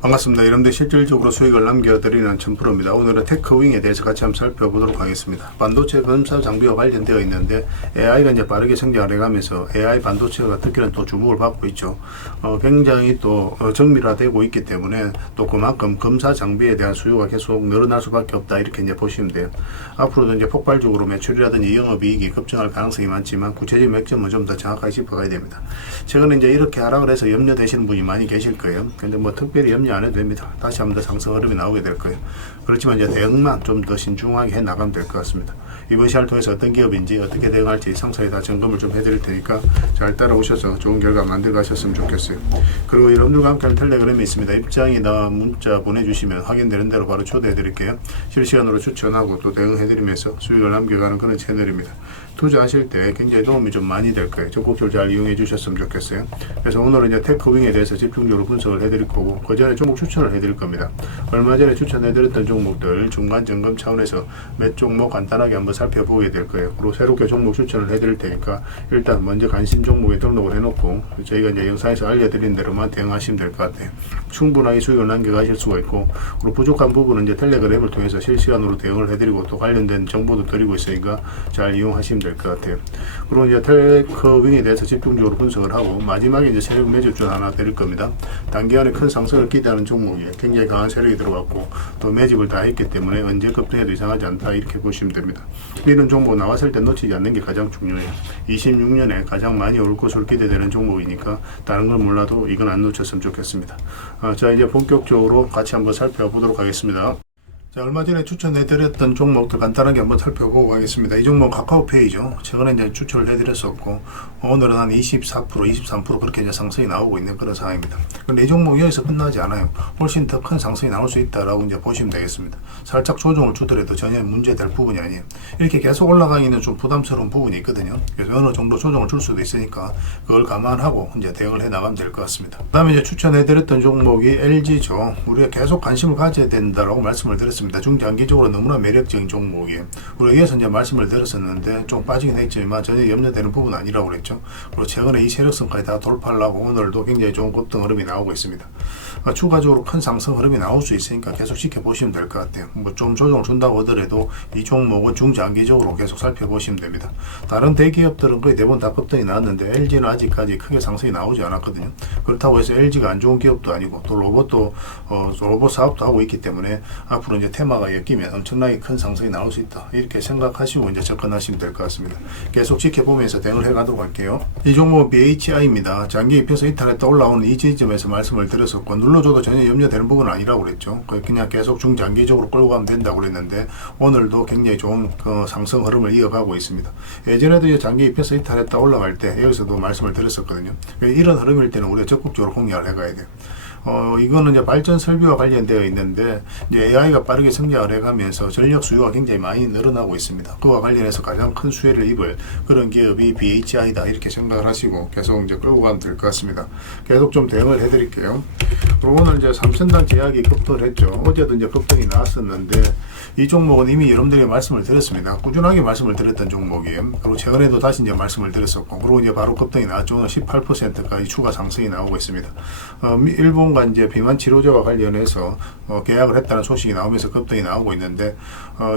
반갑습니다. 여러분들 실질적으로 수익을 남겨드리는 천프로입니다. 오늘은 테크윙에 대해서 같이 한번 살펴보도록 하겠습니다. 반도체 검사 장비와 관련되어 있는데 AI가 이제 빠르게 성장을 해가면서 AI 반도체가 특히는 또 주목을 받고 있죠. 굉장히 또 정밀화되고 있기 때문에 또 그만큼 검사 장비에 대한 수요가 계속 늘어날 수밖에 없다 이렇게 이제 보시면 돼요. 앞으로도 이제 폭발적으로 매출이라든지 영업이익이 급증할 가능성이 많지만 구체적인 맥점은 좀 더 정확하게 짚어가야 됩니다. 최근에 이제 이렇게 하락을 해서 염려되시는 분이 많이 계실 거예요. 근데 뭐 특별히 염려 안 해도 됩니다. 다시 한번 더 상승 흐름이 나오게 될 거예요. 그렇지만 이제 대응만 좀 더 신중하게 해 나가면 될 것 같습니다. 이번 시간을 통해서 어떤 기업인지 어떻게 대응할지 상세히 다 점검을 좀 해드릴 테니까 잘 따라오셔서 좋은 결과 만들어 가셨으면 좋겠어요. 그리고 여러분들과 함께하는 텔레그램이 있습니다. 입장이나 문자 보내주시면 확인되는 대로 바로 초대해 드릴게요. 실시간으로 추천하고 또 대응해 드리면서 수익을 남겨가는 그런 채널입니다. 투자하실 때 굉장히 도움이 좀 많이 될 거예요. 적극적으로 잘 이용해 주셨으면 좋겠어요. 그래서 오늘은 이제 테크윙에 대해서 집중적으로 분석을 해드릴 거고 그 전에 종목 추천을 해드릴 겁니다. 얼마 전에 추천해드렸던 종목들 중간 점검 차원에서 몇 종목 간단하게 한번 살펴보게 될 거예요. 그리고 새롭게 종목 추천을 해드릴 테니까 일단 먼저 관심 종목에 등록을 해놓고 저희가 이제 영상에서 알려드린 대로만 대응하시면 될 것 같아요. 충분하게 수익을 남겨가실 수가 있고 그리고 부족한 부분은 이제 텔레그램을 통해서 실시간으로 대응을 해드리고 또 관련된 정보도 드리고 있으니까 잘 이용하시면 될 것 같아요. 그리고 이제 테크윙에 대해서 집중적으로 분석을 하고 마지막에 이제 세력 매집주 하나 드릴 겁니다. 단기간에 큰 상승을 기대하는 종목이에요. 굉장히 강한 세력이 들어갔고 또 매집을 다 했기 때문에 언제 급등해도 이상하지 않다 이렇게 보시면 됩니다. 이런 종목 나왔을 때 놓치지 않는 게 가장 중요해요. 26년에 가장 많이 올 것으로 기대되는 종목이니까 다른 건 몰라도 이건 안 놓쳤으면 좋겠습니다. 자 이제 본격적으로 같이 한번 살펴보도록 하겠습니다. 자, 얼마 전에 추천해드렸던 종목들 간단하게 한번 살펴보고 가겠습니다. 이 종목 카카오페이죠. 최근에 이제 추천을 해드렸었고 오늘은 한 24%, 23% 그렇게 이제 상승이 나오고 있는 그런 상황입니다. 그런데 이 종목이 여기서 끝나지 않아요. 훨씬 더 큰 상승이 나올 수 있다라고 이제 보시면 되겠습니다. 살짝 조정을 주더라도 전혀 문제될 부분이 아니에요. 이렇게 계속 올라가기는 좀 부담스러운 부분이 있거든요. 그래서 어느 정도 조정을 줄 수도 있으니까 그걸 감안하고 이제 대응을 해 나가면 될 것 같습니다. 그 다음에 이제 추천해드렸던 종목이 LG죠. 우리가 계속 관심을 가져야 된다라고 말씀을 드렸습니다. 중장기적으로 너무나 매력적인 종목이에요. 우리가 이어서 이제 말씀을 드렸었는데 좀 빠지긴 했지만 전혀 염려되는 부분은 아니라고 그랬죠. 그리고 최근에 이 세력선까지 다 돌파하려고 오늘도 굉장히 좋은 급등 흐름이 나오고 있습니다. 추가적으로 큰 상승 흐름이 나올 수 있으니까 계속 지켜보시면 될 것 같아요. 뭐 좀 조정을 준다고 하더라도 이 종목은 중장기적으로 계속 살펴보시면 됩니다. 다른 대기업들은 거의 대부분 다 급등이 나왔는데 LG는 아직까지 크게 상승이 나오지 않았거든요. 그렇다고 해서 LG가 안 좋은 기업도 아니고 또 로봇도 로봇 사업도 하고 있기 때문에 앞으로 이제 테마가 엮이면 엄청나게 큰 상승이 나올 수 있다 이렇게 생각하시고 이제 접근하시면 될 것 같습니다. 계속 지켜보면서 대응을 해가도록 할게요. 이 종목은 BHI입니다. 장기 입혀서 이탈했다 올라오는 이 지점에서 말씀을 드렸었고 눌러줘도 전혀 염려되는 부분은 아니라고 그랬죠. 그냥 계속 중장기적으로 끌고 가면 된다고 그랬는데 오늘도 굉장히 좋은 상승 흐름을 이어가고 있습니다. 예전에도 이제 장기 입혀서 이탈했다 올라갈 때 여기서도 말씀을 드렸었거든요. 이런 흐름일 때는 우리가 적극적으로 공략을 해가야 돼요. 이거는 이제 발전 설비와 관련되어 있는데 이제 AI가 빠르게 성장을 해가면서 전력 수요가 굉장히 많이 늘어나고 있습니다. 그와 관련해서 가장 큰 수혜를 입을 그런 기업이 BHI다 이렇게 생각을 하시고 계속 이제 끌고 가면 될 것 같습니다. 계속 좀 대응을 해드릴게요. 그리고 오늘 이제 삼천단 제약이 급등을 했죠. 어제도 이제 급등이 나왔었는데 이 종목은 이미 여러분들에게 말씀을 드렸습니다. 꾸준하게 말씀을 드렸던 종목이에요. 그리고 최근에도 다시 이제 말씀을 드렸었고 그리고 이제 바로 급등이 나왔죠. 오늘 18%까지 추가 상승이 나오고 있습니다. 일본과 이제 비만 치료제와 관련해서 계약을 했다는 소식이 나오면서 급등이 나오고 있는데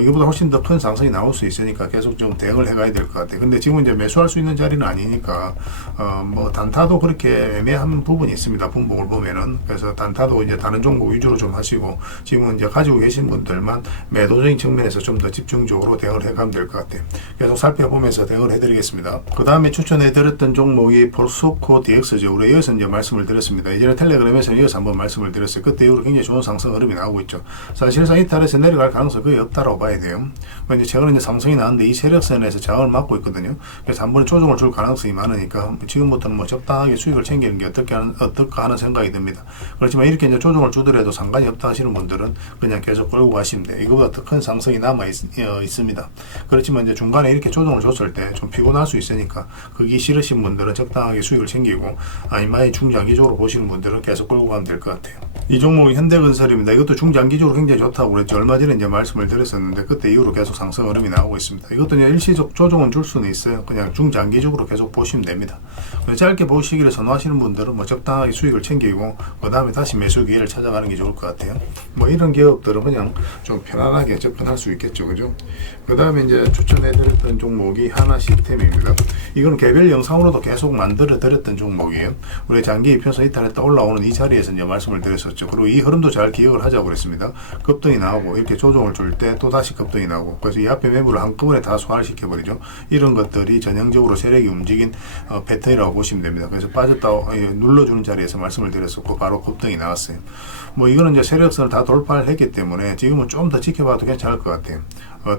이거보다 훨씬 더 큰 상승이 나올 수 있으니까 계속 좀 대응을 해가야 될 것 같아요. 근데 지금 이제 매수할 수 있는 자리는 아니니까 뭐 단타도 그렇게 애매한 부분이 있습니다. 분봉을 보면은 그래서 단타도 이제 다른 종목 위주로 좀 하시고 지금은 이제 가지고 계신 분들만 매도적인 측면에서 좀 더 집중적으로 대응을 해가면 될 것 같아요. 계속 살펴보면서 대응을 해드리겠습니다. 그 다음에 추천해드렸던 종목이 포스코 DX죠. 우리 이어서 이제 말씀을 드렸습니다. 예전에 텔레그램에서 이어서 한번 말씀을 드렸어요. 그때 이후로 굉장히 좋은 상승 흐름이 나오고 있죠. 사실상 이탈에서 내려갈 가능성이 거의 없다라고 봐야 돼요. 이제 최근에 이제 상승이 나왔는데 이 세력선에서 저항을 막고 있거든요. 그래서 한 번에 조정을 줄 가능성이 많으니까 지금부터는 뭐 적당하게 수익을 챙기는 게 어떨까 하는 생각이 듭니다. 그렇지만 이렇게 이제 조정을 주더라도 상관이 없다 하시는 분들은 그냥 계속 끌고 가시면 돼요. 이거보다 더 큰 상승이 남아 있습니다. 그렇지만 이제 중간에 이렇게 조정을 줬을 때 좀 피곤할 수 있으니까 그게 싫으신 분들은 적당하게 수익을 챙기고 아니면 중장기적으로 보시는 분들은 계속 끌고 가면 될 것 같아요. 이 종목이 현대건설입니다. 이것도 중장기적으로 굉장히 좋다고 그랬죠. 얼마 전에 이제 말씀을 드렸었는데 그때 이후로 계속 상승 흐름이 나오고 있습니다. 이것도 그냥 일시적 조정은 줄 수는 있어요. 그냥 중장기적으로 계속 보시면 됩니다. 짧게 보시기를 선호하시는 분들은 뭐 적당하게 수익을 챙기고 그 다음에 다시 매수 기회를 찾아가는 게 좋을 것 같아요. 뭐 이런 기업들은 그냥 좀 편안하게 접근할 수 있겠죠, 그죠? 그 다음에 이제 추천해드렸던 종목이 하나시스템입니다. 이거는 개별 영상으로도 계속 만들어드렸던 종목이에요. 우리 장기 이평선 이탈했다 올라오는 이 자리에서 이제 말씀을 드렸었죠. 그리고 이 흐름도 잘 기억을 하자고 그랬습니다. 급등이 나오고 이렇게 조정을 줄 때 또 다시 급등이 나오고 그래서 이 앞에 매물을 한꺼번에 다 소화시켜 버리죠. 이런 것들이 전형적으로 세력이 움직인 패턴이라고 보시면 됩니다. 그래서 빠졌다 눌러주는 자리에서 말씀을 드렸었고 바로 급등이 나왔어요. 뭐 이거는 이제 세력선을 다 돌파를 했기 때문에 지금은 좀 더 지켜봐도 괜찮을 것 같아요.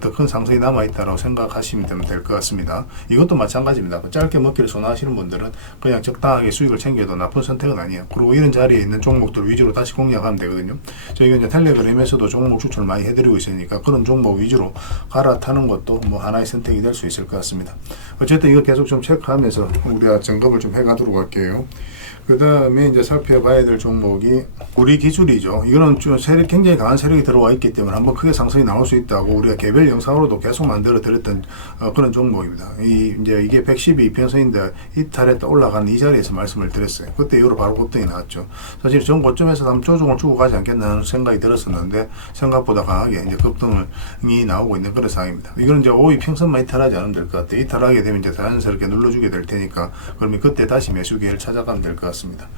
더 큰 상승이 남아있다고 생각하시면 될 것 같습니다. 이것도 마찬가지입니다. 짧게 먹기를 선호하시는 분들은 그냥 적당하게 수익을 챙겨도 나쁜 선택은 아니에요. 그리고 이런 자리에 있는 종목들 위주로 다시 공략하면 되거든요. 저희가 이제 텔레그램에서도 종목 추천을 많이 해드리고 있으니까 그런 종목 위주로 갈아타는 것도 뭐 하나의 선택이 될 수 있을 것 같습니다. 어쨌든 이거 계속 좀 체크하면서 우리가 점검을 좀 해가도록 할게요. 그 다음에 이제 살펴봐야 될 종목이 우리 기술이죠. 이거는 좀 세력, 굉장히 강한 세력이 들어와 있기 때문에 한번 크게 상승이 나올 수 있다고 우리가 개별 영상으로도 계속 만들어 드렸던 그런 종목입니다. 이게 112평선인데 이탈했다 올라간 이 자리에서 말씀을 드렸어요. 그때 이후로 바로 급등이 나왔죠. 사실 전 고점에서 한번 조정을 주고 가지 않겠나 하는 생각이 들었었는데 생각보다 강하게 이제 급등이 나오고 있는 그런 상황입니다. 이거는 이제 5위평선만 이탈하지 않으면 될 것 같아요. 이탈하게 되면 이제 자연스럽게 눌러주게 될 테니까 그러면 그때 다시 매수 기회를 찾아가면 될 것 같습니다.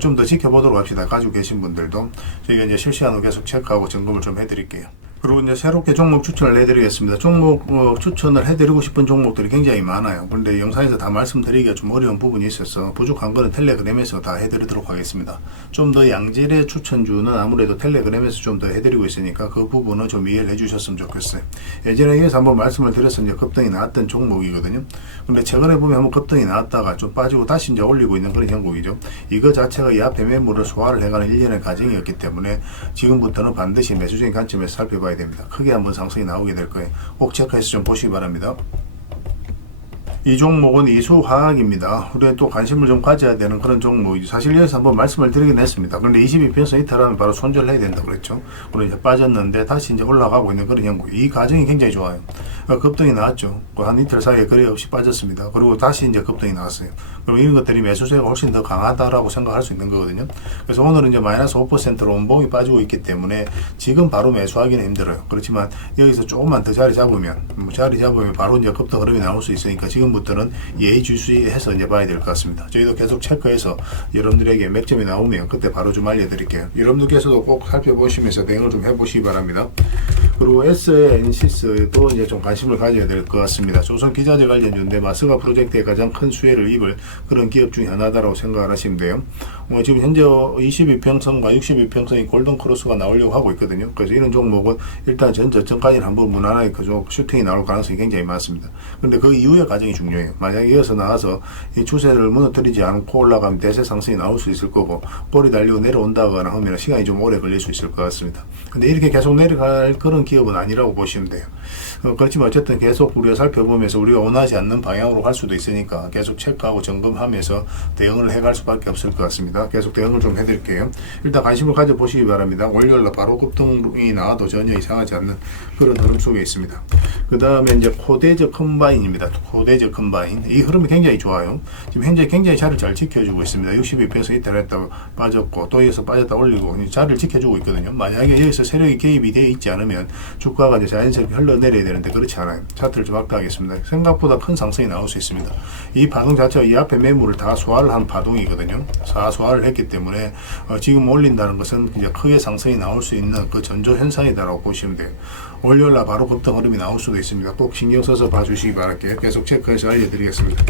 좀 더 지켜보도록 합시다. 가지고 계신 분들도 저희가 이제 실시간으로 계속 체크하고 점검을 좀 해드릴게요. 그리고 이제 새롭게 종목 추천을 해드리겠습니다. 종목 추천을 해드리고 싶은 종목들이 굉장히 많아요. 그런데 영상에서 다 말씀드리기가 좀 어려운 부분이 있어서 부족한 거는 텔레그램에서 다 해드리도록 하겠습니다. 좀 더 양질의 추천주는 아무래도 텔레그램에서 좀 더 해드리고 있으니까 그 부분은 좀 이해를 해주셨으면 좋겠어요. 예전에 이어서 한번 말씀을 드렸서 이제 급등이 나왔던 종목이거든요. 근데 최근에 보면 한번 급등이 나왔다가 좀 빠지고 다시 이제 올리고 있는 그런 형국이죠. 이거 자체가 이 앞에 매물을 소화를 해가는 일련의 과정이었기 때문에 지금부터는 반드시 매수적인 관점에서 살펴봐야 됩니다. 크게 한번 상승이 나오게 될 거예요. 꼭 체크해서 좀 보시기 바랍니다. 이 종목은 이수화학입니다. 우리가 또 관심을 좀 가져야 되는 그런 종목이죠. 사실 여기서 한번 말씀을 드리긴 했습니다. 그런데 22편선 이탈하면 바로 손절해야 된다고 그랬죠. 그리고 이제 빠졌는데 다시 이제 올라가고 있는 그런 형국. 이 과정이 굉장히 좋아요. 급등이 나왔죠. 한 이틀 사이에 거래 없이 빠졌습니다. 그리고 다시 이제 급등이 나왔어요. 그럼 이런 것들이 매수세가 훨씬 더 강하다라고 생각할 수 있는 거거든요. 그래서 오늘은 이제 마이너스 5%로 원봉이 빠지고 있기 때문에 지금 바로 매수하기는 힘들어요. 그렇지만 여기서 조금만 더 자리 잡으면 바로 이제 급등 흐름이 나올 수 있으니까 지금부터는 예의주시해서 이제 봐야 될 것 같습니다. 저희도 계속 체크해서 여러분들에게 맥점이 나오면 그때 바로 좀 알려드릴게요. 여러분들께서도 꼭 살펴보시면서 대응을 좀 해보시기 바랍니다. 그리고 S의 엔시스도 이제 좀 관심을 가져야 될 것 같습니다. 조선 기자재 관련주인데 마스가 프로젝트에 가장 큰 수혜를 입을 그런 기업 중에 하나다라고 생각을 하시면 돼요. 지금 현재 22평선과 62평선이 골든 크로스가 나오려고 하고 있거든요. 그래서 이런 종목은 일단 전 저점까지는 한번 무난하게 그쪽 슈팅이 나올 가능성이 굉장히 많습니다. 그런데 그 이후의 과정이 중요해요. 만약에 이어서 나와서 이 추세를 무너뜨리지 않고 올라가면 대세 상승이 나올 수 있을 거고 볼이 달리고 내려온다거나 하면 시간이 좀 오래 걸릴 수 있을 것 같습니다. 근데 이렇게 계속 내려갈 그런 기업은 아니라고 보시면 돼요. 그렇지만 어쨌든 계속 우리가 살펴보면서 우리가 원하지 않는 방향으로 갈 수도 있으니까 계속 체크하고 점검하면서 대응을 해갈 수밖에 없을 것 같습니다. 계속 대응을 좀 해드릴게요. 일단 관심을 가져보시기 바랍니다. 월요일날 바로 급등이 나와도 전혀 이상하지 않는 그런 흐름 속에 있습니다. 그 다음에 이제 코데즈 컴바인입니다. 코데즈 컴바인. 이 흐름이 굉장히 좋아요. 지금 현재 굉장히 자리를 잘 지켜주고 있습니다. 62편에서 이탈했다가 빠졌고 또 여기서 빠졌다 올리고 자리를 지켜주고 있거든요. 만약에 여기서 세력이 개입이 되어 있지 않으면 주가가 이제 자연스럽게 흘러내려야 되는데 그렇지 않아요. 차트를 좀 확대하겠습니다. 생각보다 큰 상승이 나올 수 있습니다. 이 파동 자체가 이 앞에 매물을 다 소화를 한 파동이거든요. 소화를 했기 때문에 지금 올린다는 것은 이제 크게 상승이 나올 수 있는 그 전조 현상이다라고 보시면 돼요. 월요일날 바로 급등 흐름이 나올 수도 있습니다. 꼭 신경 써서 봐주시기 바랄게요. 계속 체크해서 알려드리겠습니다.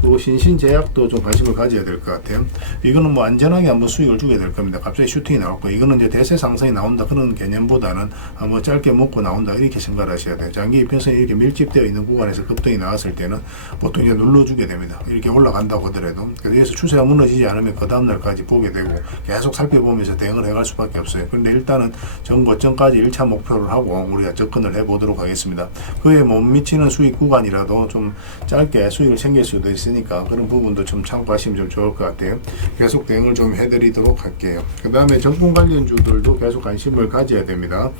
그리고 신신제약도 좀 관심을 가져야 될 것 같아요. 이거는 뭐 안전하게 한번 수익을 주게 될 겁니다. 갑자기 슈팅이 나올 거예요. 이거는 이제 대세 상승이 나온다 그런 개념보다는 한번 짧게 먹고 나온다 이렇게 생각을 하셔야 돼요. 장기 이평선이 이렇게 밀집되어 있는 구간에서 급등이 나왔을 때는 보통 이제 눌러주게 됩니다. 이렇게 올라간다고 하더라도. 그래서 여기서 추세가 무너지지 않으면 그 다음날 데이터까지 보게 되고 계속 살펴보면서 대응을 해갈 수밖에 없어요. 그런데 일단은 전 고점까지 1차 목표를 하고 우리가 접근을 해보도록 하겠습니다. 그에 못 미치는 수익 구간이라도 좀 짧게 수익을 챙길 수도 있으니까 그런 부분도 좀 참고하시면 좀 좋을 것 같아요. 계속 대응을 좀 해드리도록 할게요. 그 다음에 정권 관련주들도 계속 관심을 가져야 됩니다.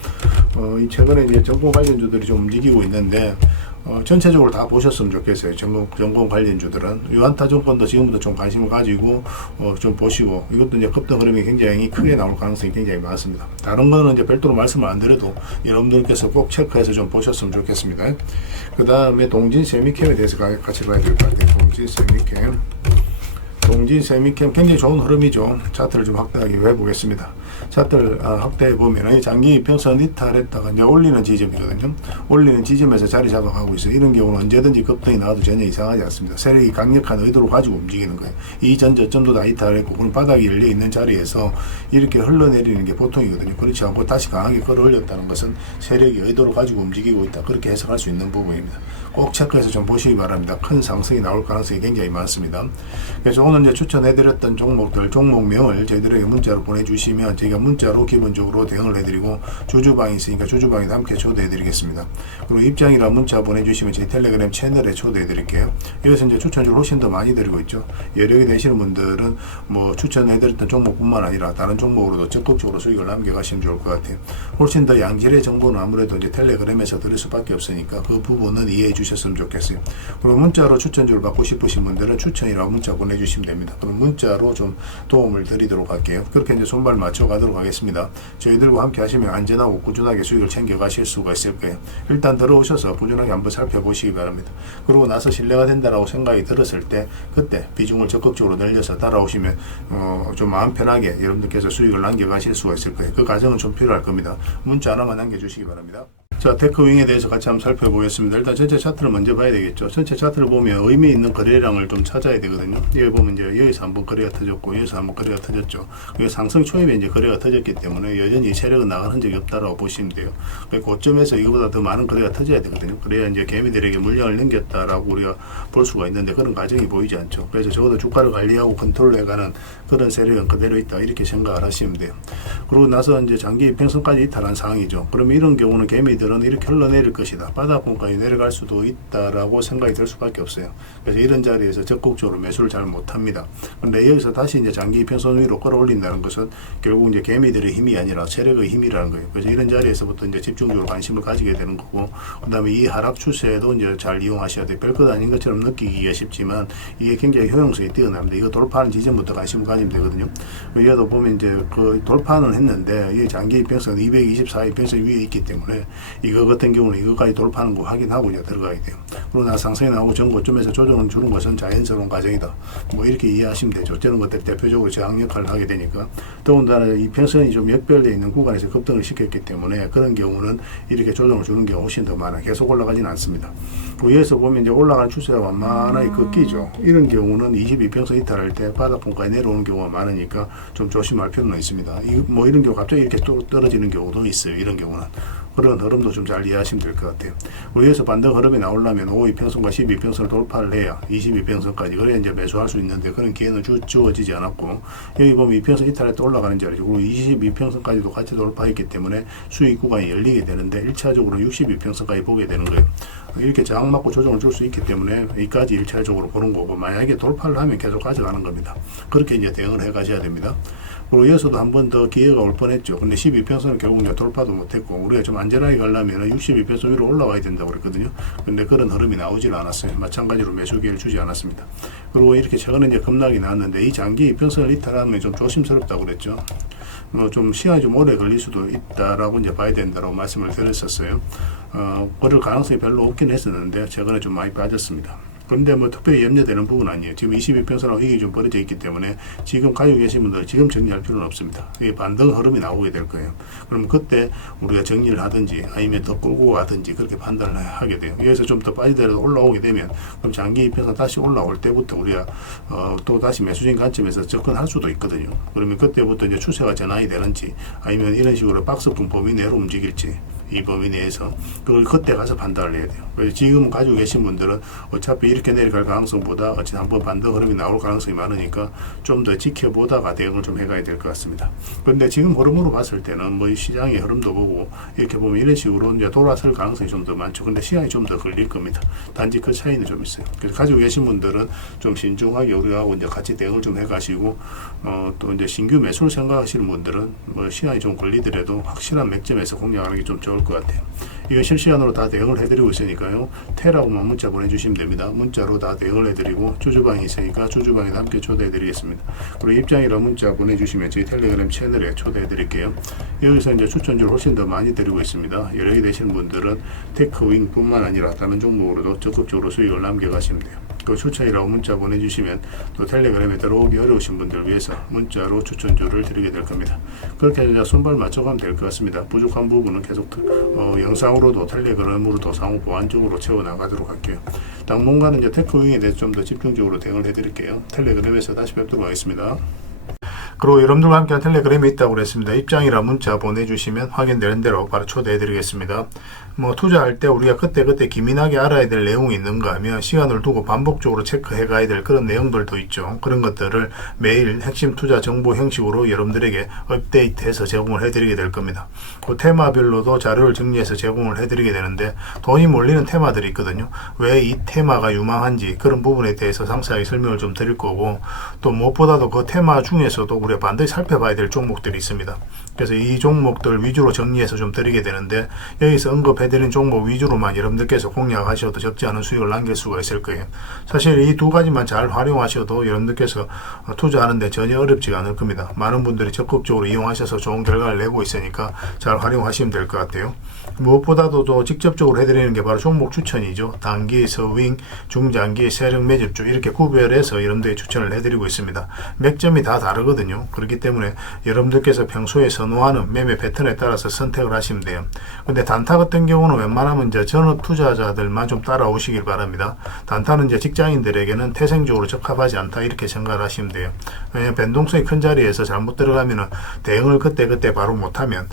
최근에 이제 정권 관련주들이 좀 움직이고 있는데 전체적으로 다 보셨으면 좋겠어요. 정권 관련주들은 유한타 정권도 지금부터 좀 관심을 가지고 좀 보시고, 이것도 이제 급등 흐름이 굉장히 크게 나올 가능성이 굉장히 많습니다. 다른 거는 이제 별도로 말씀을 안 드려도 여러분들께서 꼭 체크해서 좀 보셨으면 좋겠습니다. 그 다음에 동진 세미캠에 대해서 같이 봐야 될 것 같아요. 동진 세미캠 굉장히 좋은 흐름이죠. 차트를 좀 확대하게 해보겠습니다. 차트를 확대해 보면 장기 이평선 이탈했다가 이제 올리는 지점이거든요. 올리는 지점에서 자리 잡아가고 있어요. 이런 경우는 언제든지 급등이 나와도 전혀 이상하지 않습니다. 세력이 강력한 의도를 가지고 움직이는 거예요. 이 전 저점도 다 이탈했고 그럼 바닥이 열려 있는 자리에서 이렇게 흘러내리는 게 보통이거든요. 그렇지 않고 다시 강하게 끌어올렸다는 것은 세력이 의도를 가지고 움직이고 있다, 그렇게 해석할 수 있는 부분입니다. 꼭 체크해서 좀 보시기 바랍니다. 큰 상승이 나올 가능성이 굉장히 많습니다. 그래서 오늘 이제 추천해드렸던 종목들, 종목명을 저희들에게 문자로 보내주시면 저희가 문자로 기본적으로 대응을 해드리고, 주주방이 있으니까 주주방에도 함께 초대해드리겠습니다. 그리고 입장이라 문자 보내주시면 저희 텔레그램 채널에 초대해드릴게요. 이것은 이제 추천주를 훨씬 더 많이 드리고 있죠. 여력이 되시는 분들은 뭐 추천해드렸던 종목뿐만 아니라 다른 종목으로도 적극적으로 수익을 남겨가시면 좋을 것 같아요. 훨씬 더 양질의 정보는 아무래도 이제 텔레그램에서 드릴 수밖에 없으니까 그 부분은 이해해 주셨으면 좋겠어요. 그리고 문자로 추천주를 받고 싶으신 분들은 추천이라고 문자 보내주시면 됩니다. 그럼 문자로 좀 도움을 드리도록 할게요. 그렇게 이제 손발 맞춰 가도록 하겠습니다. 저희들과 함께 하시면 안전하고 꾸준하게 수익을 챙겨 가실 수가 있을 거예요. 일단 들어오셔서 꾸준하게 한번 살펴보시기 바랍니다. 그러고 나서 신뢰가 된다라고 생각이 들었을 때 그때 비중을 적극적으로 늘려서 따라오시면 좀 마음 편하게 여러분들께서 수익을 남겨 가실 수가 있을 거예요. 그 과정은 좀 필요할 겁니다. 문자 하나만 남겨주시기 바랍니다. 자, 테크윙에 대해서 같이 한번 살펴보겠습니다. 일단 전체 차트를 먼저 봐야 되겠죠. 전체 차트를 보면 의미 있는 거래량을 좀 찾아야 되거든요. 여기 보면 이제 여기서 한번 거래가 터졌고 여기서 한번 거래가 터졌죠. 여기 상승 초입에 이제 거래가 터졌기 때문에 여전히 세력은 나간 흔적이 없다라고 보시면 돼요. 고점에서 이거보다 더 많은 거래가 터져야 되거든요. 그래야 이제 개미들에게 물량을 넘겼다라고 우리가 볼 수가 있는데 그런 과정이 보이지 않죠. 그래서 적어도 주가를 관리하고 컨트롤해가는 그런 세력은 그대로 있다, 이렇게 생각을 하시면 돼요. 그러고 나서 이제 장기 이평선까지 이탈한 상황이죠. 그러면 이런 경우는 개미들은 이렇게 흘러내릴 것이다, 바닥권까지 내려갈 수도 있다라고 생각이 들 수밖에 없어요. 그래서 이런 자리에서 적극적으로 매수를 잘 못합니다. 그런데 여기서 다시 이제 장기 이평선 위로 끌어올린다는 것은 결국 이제 개미들의 힘이 아니라 세력의 힘이라는 거예요. 그래서 이런 자리에서부터 이제 집중적으로 관심을 가지게 되는 거고, 그다음에 이 하락 추세도 이제 잘 이용하셔야 돼요. 별것 아닌 것처럼 느끼기가 쉽지만 이게 굉장히 효용성이 뛰어납니다. 이거 돌파하는 지점부터 관심을 가지면 되거든요. 여기도 보면 이제 그 돌파는 했는데 이 장기 이평선 224 이평선 위에 있기 때문에 이거 같은 경우는 이거까지 돌파하는 거 확인하고 이제 들어가야 돼요. 그러나 상승이 나오고 전 고점에서 조정을 주는 것은 자연스러운 과정이다, 뭐 이렇게 이해하시면 되죠. 저런 것들 대표적으로 저항 역할을 하게 되니까. 더군다나 이평선이 좀 역별되어 있는 구간에서 급등을 시켰기 때문에 그런 경우는 이렇게 조정을 주는 경우가 훨씬 더 많아요. 계속 올라가지는 않습니다. 위에서 보면 이제 올라가는 추세가 완만하게 꺾이죠. 이런 경우는 22평선 이탈할 때 바닥권까지 내려오는 경우가 많으니까 좀 조심할 필요는 있습니다. 뭐 이런 경우 갑자기 이렇게 또 떨어지는 경우도 있어요. 이런 경우는. 그런 흐름도 좀 잘 이해하시면 될 것 같아요. 위에서 반등 흐름이 나오려면 5이평선과 12평선을 돌파를 해야 22평선까지, 그래야 이제 매수할 수 있는데 그런 기회는 주어지지 않았고, 여기 보면 이평선 이탈에 또 올라가는 자리죠. 그리고 22평선까지도 같이 돌파했기 때문에 수익 구간이 열리게 되는데 1차적으로 62평선까지 보게 되는 거예요. 이렇게 저항 맞고 조정을 줄 수 있기 때문에 여기까지 1차적으로 보는 거고, 만약에 돌파를 하면 계속 가져가는 겁니다. 그렇게 이제 대응을 해 가셔야 됩니다. 그리고 여기서도 한 번 더 기회가 올 뻔했죠. 근데 12평선은 결국 이제 돌파도 못했고, 우리가 좀 안전하게 가려면 62평선 위로 올라와야 된다고 그랬거든요. 근데 그런 흐름이 나오질 않았어요. 마찬가지로 매수 기회를 주지 않았습니다. 그리고 이렇게 최근에 이제 급락이 나왔는데 이 장기 이평선을 이탈하면 좀 조심스럽다고 그랬죠. 뭐 좀 시간이 좀 오래 걸릴 수도 있다라고 이제 봐야 된다고 말씀을 드렸었어요. 그럴 가능성이 별로 없긴 했었는데 최근에 좀 많이 빠졌습니다. 그런데 뭐 특별히 염려되는 부분은 아니에요. 지금 22평선하고 이게 좀 벌어져 있기 때문에 지금 가지고 계신 분들 지금 정리할 필요는 없습니다. 이게 반등 흐름이 나오게 될 거예요. 그럼 그때 우리가 정리를 하든지 아니면 더 끌고 가든지 그렇게 판단을 하게 돼요. 여기서 좀 더 빠지더라도 올라오게 되면 그럼 장기 이평선 다시 올라올 때부터 우리가 또 다시 매수적인 관점에서 접근할 수도 있거든요. 그러면 그때부터 이제 추세가 전환이 되는지 아니면 이런 식으로 박스권 범위 내로 움직일지 이 범위 내에서. 그걸 그때 가서 판단을 해야 돼요. 그래서 지금 가지고 계신 분들은 어차피 이렇게 내려갈 가능성보다 어쨌든 한번 반등 흐름이 나올 가능성이 많으니까 좀 더 지켜보다가 대응을 좀 해가야 될 것 같습니다. 그런데 지금 흐름으로 봤을 때는 뭐 이 시장의 흐름도 보고 이렇게 보면 이런 식으로 이제 돌아설 가능성이 좀 더 많죠. 근데 시간이 좀 더 걸릴 겁니다. 단지 그 차이는 좀 있어요. 그래서 가지고 계신 분들은 좀 신중하게 우리하고 이제 같이 대응을 좀 해가시고 또 이제 신규 매수를 생각하시는 분들은 뭐 시간이 좀 걸리더라도 확실한 맥점에서 공략하는 게 좀 좋을 것 같아요. 이거 실시간으로 다 대응을 해드리고 있으니까요. 테라고만 문자 보내주시면 됩니다. 문자로 다 대응을 해드리고 주주방이 있으니까 주주방에도 함께 초대해드리겠습니다. 그리고 입장이라 문자 보내주시면 저희 텔레그램 채널에 초대해드릴게요. 여기서 이제 추천주를 훨씬 더 많이 드리고 있습니다. 여력이 되시는 분들은 테크윙 뿐만 아니라 다른 종목으로도 적극적으로 수익을 남겨가시면 돼요. 그 추천이라고 문자 보내주시면 또 텔레그램에 들어오기 어려우신 분들 위해서 문자로 추천주를 드리게 될 겁니다. 그렇게 해서 손발 맞춰가면 될 것 같습니다. 부족한 부분은 계속 영상으로도 텔레그램으로도 상호 보완적으로 채워나가도록 할게요. 당분간은 이제 테크윙에 대해서 좀 더 집중적으로 대응을 해드릴게요. 텔레그램에서 다시 뵙도록 하겠습니다. 그리고 여러분들과 함께한 텔레그램이 있다고 그랬습니다. 입장이라 문자 보내주시면 확인되는 대로 바로 초대해드리겠습니다. 뭐 투자할 때 우리가 그때그때 기민하게 알아야 될 내용이 있는가 하면 시간을 두고 반복적으로 체크해 가야 될 그런 내용들도 있죠. 그런 것들을 매일 핵심 투자 정보 형식으로 여러분들에게 업데이트해서 제공을 해드리게 될 겁니다. 그 테마별로도 자료를 정리해서 제공을 해드리게 되는데 돈이 몰리는 테마들이 있거든요. 왜 이 테마가 유망한지 그런 부분에 대해서 상세하게 설명을 좀 드릴 거고, 또 무엇보다도 그 테마 중에서도 우리가 반드시 살펴봐야 될 종목들이 있습니다. 그래서 이 종목들 위주로 정리해서 좀 드리게 되는데, 여기서 언급해드린 종목 위주로만 여러분들께서 공략하셔도 적지 않은 수익을 남길 수가 있을 거예요. 사실 이 두 가지만 잘 활용하셔도 여러분들께서 투자하는데 전혀 어렵지가 않을 겁니다. 많은 분들이 적극적으로 이용하셔서 좋은 결과를 내고 있으니까 잘 활용하시면 될 것 같아요. 무엇보다도 또 직접적으로 해드리는 게 바로 종목 추천이죠. 단기, 서윙, 중장기, 세력 매집주 이렇게 구별해서 여러분들이 추천을 해드리고 있습니다. 맥점이 다 다르거든요. 그렇기 때문에 여러분들께서 평소에 선호하는 매매 패턴에 따라서 선택을 하시면 돼요. 근데 단타 같은 경우는 웬만하면 이제 전업 투자자들만 좀 따라오시길 바랍니다. 단타는 이제 직장인들에게는 태생적으로 적합하지 않다 이렇게 생각을 하시면 돼요. 왜냐하면 변동성이 큰 자리에서 잘못 들어가면은 대응을 그때 바로 못하면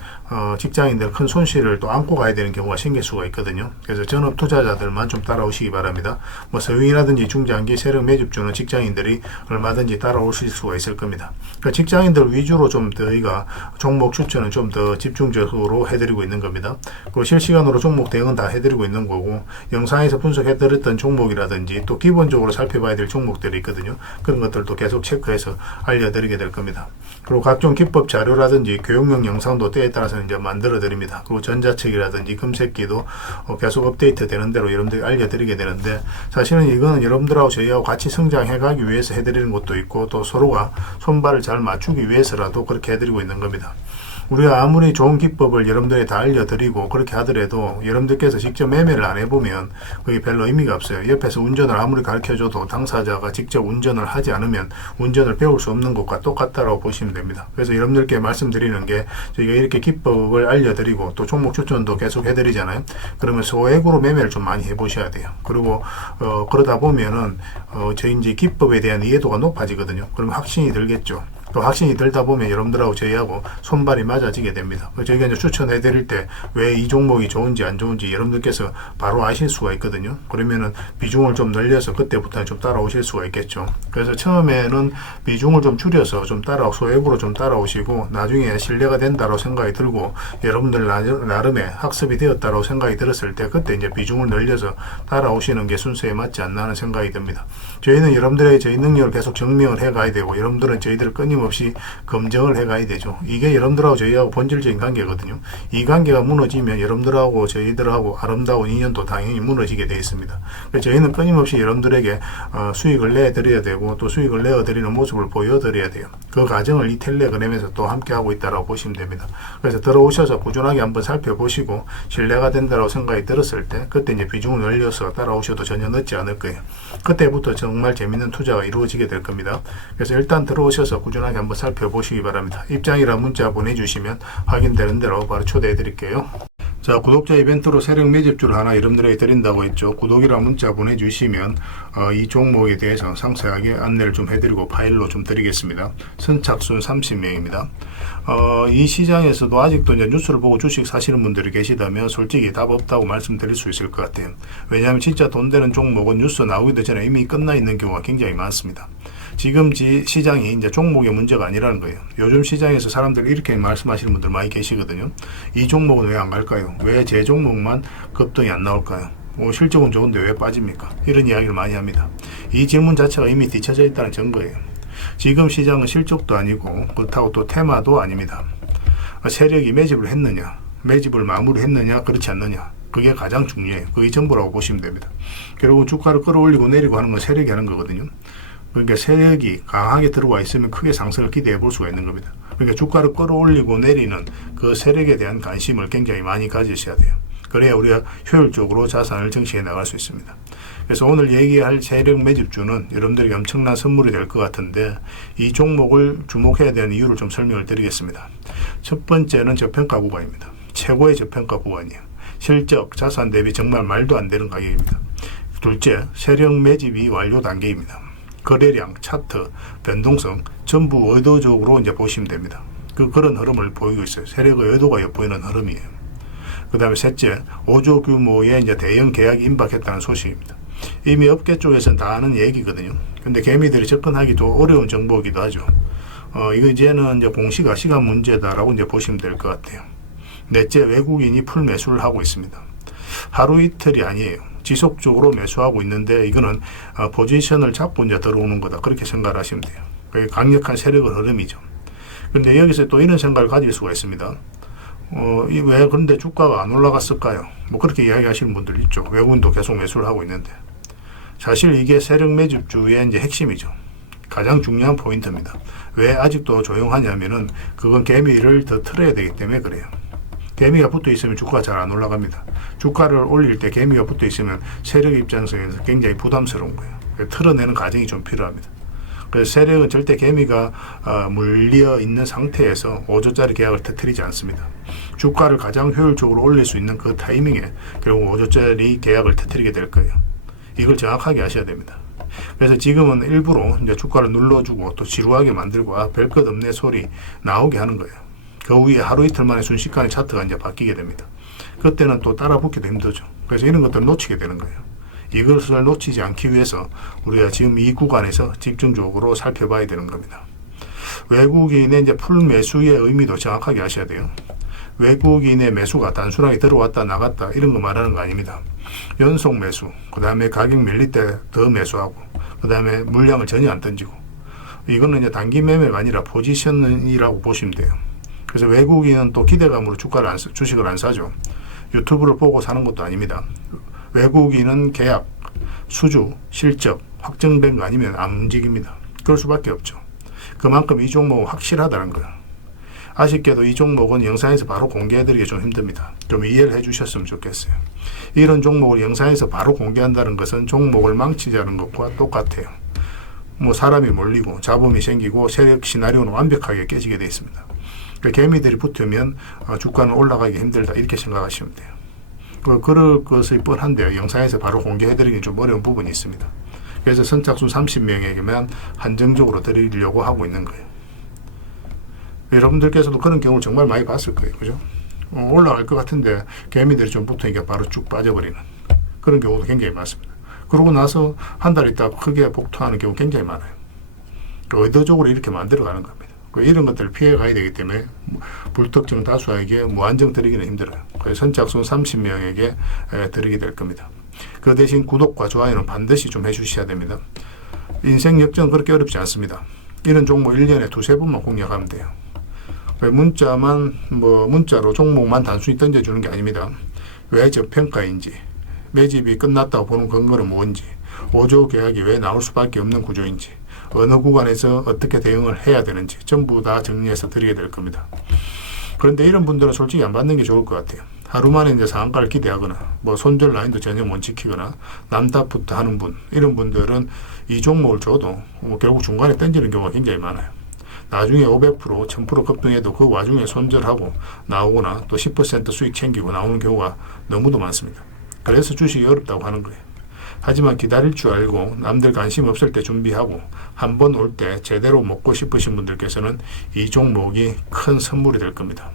직장인들 큰 손실을 또 안고 가야 되는 경우가 생길 수가 있거든요. 그래서 전업 투자자들만 좀 따라오시기 바랍니다. 뭐 서윙이라든지 중장기 세력 매집주는 직장인들이 얼마든지 따라오실 수가 있을 겁니다. 그러니까 직장인들 위주로 좀 저희가 종목 추천은 좀 더 집중적으로 해드리고 있는 겁니다. 그리고 실시간으로 종목 대응은 다 해드리고 있는 거고, 영상에서 분석해드렸던 종목이라든지 또 기본적으로 살펴봐야 될 종목들이 있거든요. 그런 것들도 계속 체크해서 알려드리게 될 겁니다. 그리고 각종 기법 자료라든지 교육용 영상도 때에 따라서 이제 만들어 드립니다. 그리고 전자책이라든지 금색기도 계속 업데이트 되는 대로 여러분들이 알려드리게 되는데, 사실은 이거는 여러분들하고 저희하고 같이 성장해 가기 위해서 해드리는 것도 있고, 또 서로가 손발을 잘 맞추기 위해서라도 그렇게 해드리고 있는 겁니다. 우리가 아무리 좋은 기법을 여러분들이 다 알려드리고 그렇게 하더라도 여러분들께서 직접 매매를 안 해보면 그게 별로 의미가 없어요. 옆에서 운전을 아무리 가르쳐줘도 당사자가 직접 운전을 하지 않으면 운전을 배울 수 없는 것과 똑같다라고 보시면 됩니다. 그래서 여러분들께 말씀드리는 게, 저희가 이렇게 기법을 알려드리고 또 종목 추천도 계속 해드리잖아요. 그러면 소액으로 매매를 좀 많이 해보셔야 돼요. 그리고 그러다 보면은 저희 이제 기법에 대한 이해도가 높아지거든요. 그러면 확신이 들겠죠. 또 확신이 들다 보면 여러분들하고 저희하고 손발이 맞아지게 됩니다. 저희가 이제 추천해 드릴 때 왜 이 종목이 좋은지 안 좋은지 여러분들께서 바로 아실 수가 있거든요. 그러면은 비중을 좀 늘려서 그때부터는 좀 따라오실 수가 있겠죠. 그래서 처음에는 비중을 좀 줄여서 좀 소액으로 좀 따라오시고, 나중에 신뢰가 된다고 생각이 들고 여러분들 나름의 학습이 되었다고 생각이 들었을 때 그때 이제 비중을 늘려서 따라오시는 게 순서에 맞지 않나 하는 생각이 듭니다. 저희는 여러분들의 저희 능력을 계속 증명을 해 가야 되고, 여러분들은 저희들을 끊임없이 검증을 해 가야 되죠. 이게 여러분들하고 저희하고 본질적인 관계거든요. 이 관계가 무너지면 여러분들하고 저희들하고 아름다운 인연도 당연히 무너지게 되어 있습니다. 그래서 저희는 끊임없이 여러분들에게 수익을 내드려야 되고, 또 수익을 내어드리는 모습을 보여드려야 돼요. 그 과정을 이 텔레그램에서 또 함께 하고 있다고 보시면 됩니다. 그래서 들어오셔서 꾸준하게 한번 살펴보시고 신뢰가 된다고 생각이 들었을 때 그때 이제 비중을 늘려서 따라오셔도 전혀 늦지 않을 거예요. 그때부터 정말 재밌는 투자가 이루어지게 될 겁니다. 그래서 일단 들어오셔서 꾸준하게 한번 살펴보시기 바랍니다. 입장이라 문자 보내주시면 확인되는 대로 바로 초대해 드릴게요. 자, 구독자 이벤트로 세력 매집주를 하나 여러분들에게 드린다고 했죠. 구독이란 문자 보내주시면 이 종목에 대해서 상세하게 안내를 좀 해드리고 파일로 좀 드리겠습니다. 선착순 30명입니다. 이 시장에서도 아직도 이제 뉴스를 보고 주식 사시는 분들이 계시다면 솔직히 답 없다고 말씀드릴 수 있을 것 같아요. 왜냐하면 진짜 돈 되는 종목은 뉴스 나오기도 전에 이미 끝나 있는 경우가 굉장히 많습니다. 지금 시장이 이제 종목의 문제가 아니라는 거예요. 요즘 시장에서 사람들이 이렇게 말씀하시는 분들 많이 계시거든요. 이 종목은 왜 안 갈까요? 왜 제 종목만 급등이 안 나올까요? 실적은 좋은데 왜 빠집니까? 이런 이야기를 많이 합니다. 이 질문 자체가 이미 뒤쳐져 있다는 증거예요. 지금 시장은 실적도 아니고 그렇다고 또 테마도 아닙니다. 세력이 매집을 했느냐, 매집을 마무리했느냐, 그렇지 않느냐, 그게 가장 중요해요. 그게 전부라고 보시면 됩니다. 결국 주가를 끌어올리고 내리고 하는 건 세력이 하는 거거든요. 그러니까 세력이 강하게 들어와 있으면 크게 상승을 기대해 볼 수가 있는 겁니다. 그러니까 주가를 끌어올리고 내리는 그 세력에 대한 관심을 굉장히 많이 가지셔야 돼요. 그래야 우리가 효율적으로 자산을 증식해 나갈 수 있습니다. 그래서 오늘 얘기할 세력 매집주는 여러분들에게 엄청난 선물이 될 것 같은데 이 종목을 주목해야 되는 이유를 좀 설명을 드리겠습니다. 첫 번째는 저평가 구간입니다. 최고의 저평가 구간이에요. 실적, 자산 대비 정말 말도 안 되는 가격입니다. 둘째, 세력 매집이 완료 단계입니다. 거래량, 차트, 변동성 전부 의도적으로 이제 보시면 됩니다. 그런 흐름을 보이고 있어요. 세력의 의도가 엿보이는 흐름이에요. 그 다음에 셋째, 5조 규모의 이제 대형 계약이 임박했다는 소식입니다. 이미 업계 쪽에서는 다 아는 얘기거든요. 근데 개미들이 접근하기 좀 어려운 정보이기도 하죠. 이거 이제는 이제 공시가 시간 문제다라고 이제 보시면 될 것 같아요. 넷째, 외국인이 풀 매수를 하고 있습니다. 하루 이틀이 아니에요. 지속적으로 매수하고 있는데 이거는 포지션을 잡고 이제 들어오는 거다. 그렇게 생각을 하시면 돼요. 그게 강력한 세력의 흐름이죠. 그런데 여기서 또 이런 생각을 가질 수가 있습니다. 왜 그런데 주가가 안 올라갔을까요? 뭐 그렇게 이야기하시는 분들 있죠. 외국인도 계속 매수를 하고 있는데. 사실 이게 세력 매집주의 이제 핵심이죠. 가장 중요한 포인트입니다. 왜 아직도 조용하냐면은 그건 개미를 더 틀어야 되기 때문에 그래요. 개미가 붙어 있으면 주가가 잘 안 올라갑니다. 주가를 올릴 때 개미가 붙어 있으면 세력 입장에서 굉장히 부담스러운 거예요. 틀어내는 과정이 좀 필요합니다. 그래서 세력은 절대 개미가 물려 있는 상태에서 5조짜리 계약을 터뜨리지 않습니다. 주가를 가장 효율적으로 올릴 수 있는 그 타이밍에 결국 5조짜리 계약을 터뜨리게 될 거예요. 이걸 정확하게 아셔야 됩니다. 그래서 지금은 일부러 이제 주가를 눌러주고 또 지루하게 만들고 별 것 없네 소리 나오게 하는 거예요. 그 후에 하루 이틀 만에 순식간에 차트가 이제 바뀌게 됩니다. 그때는 또 따라 붙기도 힘들죠. 그래서 이런 것들을 놓치게 되는 거예요. 이것을 놓치지 않기 위해서 우리가 지금 이 구간에서 집중적으로 살펴봐야 되는 겁니다. 외국인의 이제 풀 매수의 의미도 정확하게 아셔야 돼요. 외국인의 매수가 단순하게 들어왔다 나갔다 이런 거 말하는 거 아닙니다. 연속 매수, 그 다음에 가격 밀릴 때 더 매수하고, 그 다음에 물량을 전혀 안 던지고, 이거는 이제 단기 매매가 아니라 포지션이라고 보시면 돼요. 그래서 외국인은 또 기대감으로 주식을 안 사죠. 유튜브를 보고 사는 것도 아닙니다. 외국인은 계약, 수주, 실적 확정된 거 아니면 안 움직입니다. 그럴 수밖에 없죠. 그만큼 이 종목은 확실하다는 거예요. 아쉽게도 이 종목은 영상에서 바로 공개해드리기 좀 힘듭니다. 좀 이해를 해주셨으면 좋겠어요. 이런 종목을 영상에서 바로 공개한다는 것은 종목을 망치자는 것과 똑같아요. 사람이 몰리고 자본이 생기고 세력 시나리오는 완벽하게 깨지게 되어 있습니다. 개미들이 붙으면 주가는 올라가기 힘들다 이렇게 생각하시면 돼요. 그럴 것이 뻔한데요. 영상에서 바로 공개해드리기 좀 어려운 부분이 있습니다. 그래서 선착순 30명에게만 한정적으로 드리려고 하고 있는 거예요. 여러분들께서도 그런 경우를 정말 많이 봤을 거예요. 그죠? 올라갈 것 같은데 개미들이 좀 붙으니까 바로 쭉 빠져버리는 그런 경우도 굉장히 많습니다. 그러고 나서 한 달 있다가 크게 복토하는 경우 굉장히 많아요. 의도적으로 이렇게 만들어가는 겁니다. 이런 것들을 피해 가야 되기 때문에 불특정 다수에게 무한정 드리기는 힘들어요. 그래서 선착순 30명에게 드리게 될 겁니다. 그 대신 구독과 좋아요는 반드시 좀 해주셔야 됩니다. 인생 역전은 그렇게 어렵지 않습니다. 이런 종목 1년에 두세 번만 공략하면 돼요. 문자로 종목만 단순히 던져주는 게 아닙니다. 왜 저평가인지, 매집이 끝났다고 보는 근거는 뭔지, 5조 계약이 왜 나올 수밖에 없는 구조인지, 어느 구간에서 어떻게 대응을 해야 되는지 전부 다 정리해서 드리게 될 겁니다. 그런데 이런 분들은 솔직히 안 받는 게 좋을 것 같아요. 하루 만에 이제 상한가를 기대하거나 손절 라인도 전혀 못 지키거나 남탓부터 하는 분, 이런 분들은 이 종목을 줘도 결국 중간에 던지는 경우가 굉장히 많아요. 나중에 500%, 1000% 급등해도 그 와중에 손절하고 나오거나 또 10% 수익 챙기고 나오는 경우가 너무도 많습니다. 그래서 주식이 어렵다고 하는 거예요. 하지만 기다릴 줄 알고 남들 관심 없을 때 준비하고 한 번 올 때 제대로 먹고 싶으신 분들께서는 이 종목이 큰 선물이 될 겁니다.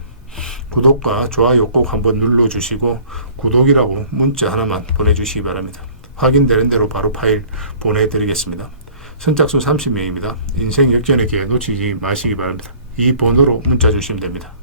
구독과 좋아요 꼭 한번 눌러주시고 구독이라고 문자 하나만 보내주시기 바랍니다. 확인되는 대로 바로 파일 보내드리겠습니다. 선착순 30명입니다. 인생 역전의 기회 놓치지 마시기 바랍니다. 이 번호로 문자 주시면 됩니다.